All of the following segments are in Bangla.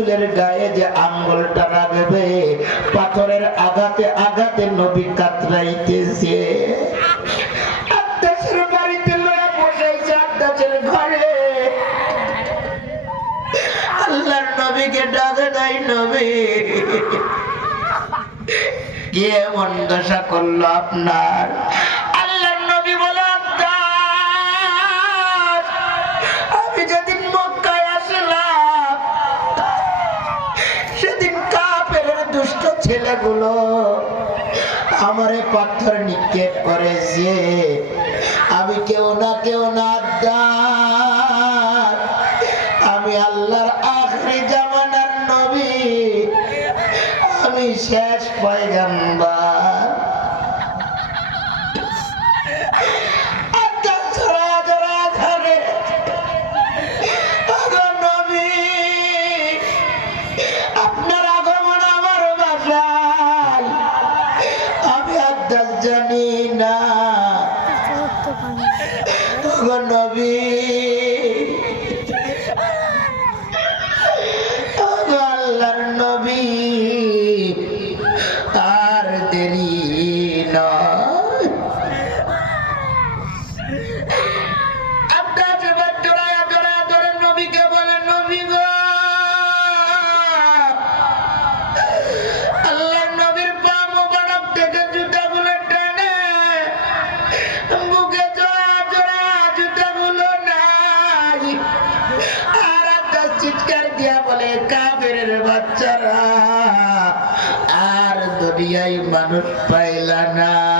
রসুলের গায়ে যে আঙ্গুলটা রাখবে পাথরের আঘাতে আঘাতে নবী কাতরাইতেছে। কে এমন দশা করল আপনার? ছেলেগুলো আমারে পাথর নিক্ষেপ করেছে। আমি কেউ না কেউ না। আমি আল্লাহর আখরি জামানার নবী। আমি শেষ পয়গাম্বার। আগো নবী। কাবেরের বাচ্চারা আর দুনিয়ায় মানুষ পাইলা না।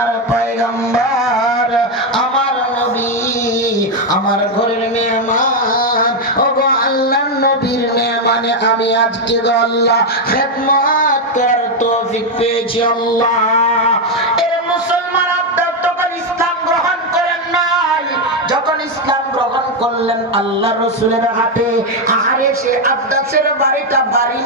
জামানার পয়গম্বর, আমার নবী, আমার ঘরের মেহমান। ও গো আল্লাহর নবীর মেহমানে আমি আজকে গো আল্লাহ খেদমত করার তৌফিক পেয়েছি আল্লাহ। করলেন আল্লাহ রসুলের হাতে, আহারে সে আব্দাসের বাড়িটা বাড়ি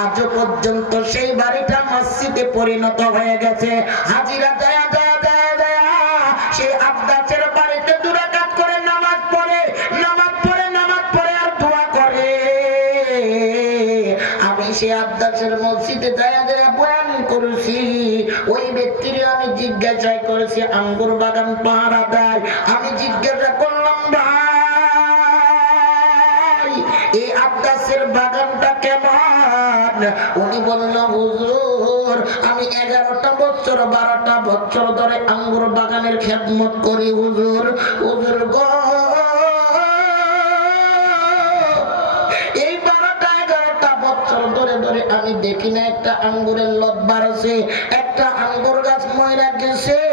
আজ পর্যন্ত সেই বাড়িটা মসজিদে পরিণত হয়ে গেছে। হাজিরা, দয়া দয়া দয়া দয়া। সেই আব্দাসের বাড়িতে দুরাকাত করে নামাজ পড়ে নামাজ পড়ে নামাজ পড়ে আর দোয়া করে। আমি সে আব্দাসের মসজিদে দয়া দয়া বয়ান করেছি। ওই ব্যক্তির আমি জিজ্ঞাসা করেছি, আঙ্গুর বাগান পাহারা দেয়? আমি জিজ্ঞাসা করলাম, ভাই এই আব্দাসের বাগানটা কেমন? উনি বলল হুজুর, আমি এগারোটা বছর, বারোটা বছর ধরে আঙ্গুর বাগানের খেদমত করি, হুজুর। হুজুর আমি দেখি না একটা আঙ্গুরের লব্বার আছে একটা আঙ্গুর গাছ ময়রা গেছে।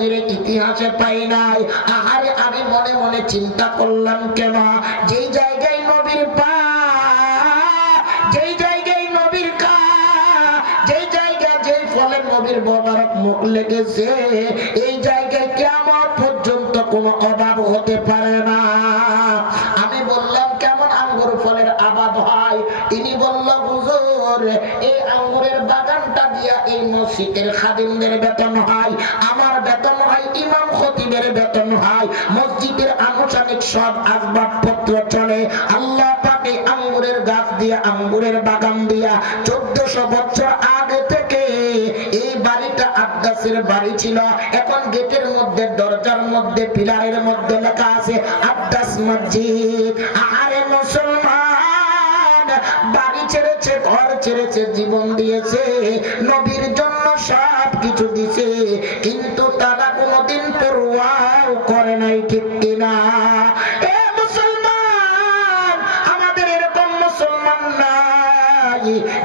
নজিরে ইতিহাসে পাই নাই। আহারে, আমি মনে মনে চিন্তা করলাম কেন? যেই জায়গায় নবীর পা, যেই জায়গায় নবীর কা যেই জায়গা যেই ফলে নবীর মোবারক মুখ লেগেছে, এই জায়গায় কেমন পর্যন্ত কোনো অভাব হতে পারে না? আমি বললাম, কেমন আঙ্গুর ফলের আবাদ হয়? সব আসবাবপত্র চলে। আল্লাহ পাকে আঙ্গুরের গাছ দিয়া, আঙ্গুরের বাগান দিয়া চোদ্দশো বছর আগে থেকে এই বাড়িটা আব্দাসের বাড়ি ছিল। এখন গেটের মধ্যে, দরজার মধ্যে, পিলারের মধ্যে লেখা আছে আব্দাস মসজিদ। আরে মুসলমান ছেড়েছে, ঘর ছেড়েছে, জীবন দিয়েছে। নবীর জন্য সব কিছু দিছে, কিন্তু তারা কোনোদিন পড়ুয়াও করে নাই, ঠিক কিনা?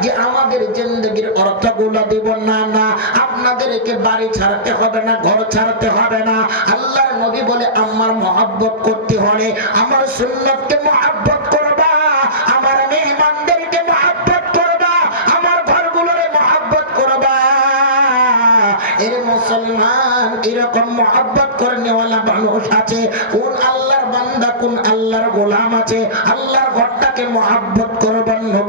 যে আমাদের জিন্দগির দেব না না। আপনাদেরকে বাড়ি ছাড়তে হবে না, ঘর ছাড়তে হবে না। আল্লাহর নবী বলে, আমার মহাব্বত করতে হলে, আমার সুন্নতকে মহাব্বত এর মুসলমান এরকম মহাব্বত করে নেওয়ালা মানুষ আছে। কোন আল্লাহর বান্দা, কোন আল্লাহর গোলাম আছে। আল্লাহর ঘরটাকে মহাব্বত করবেন নবী।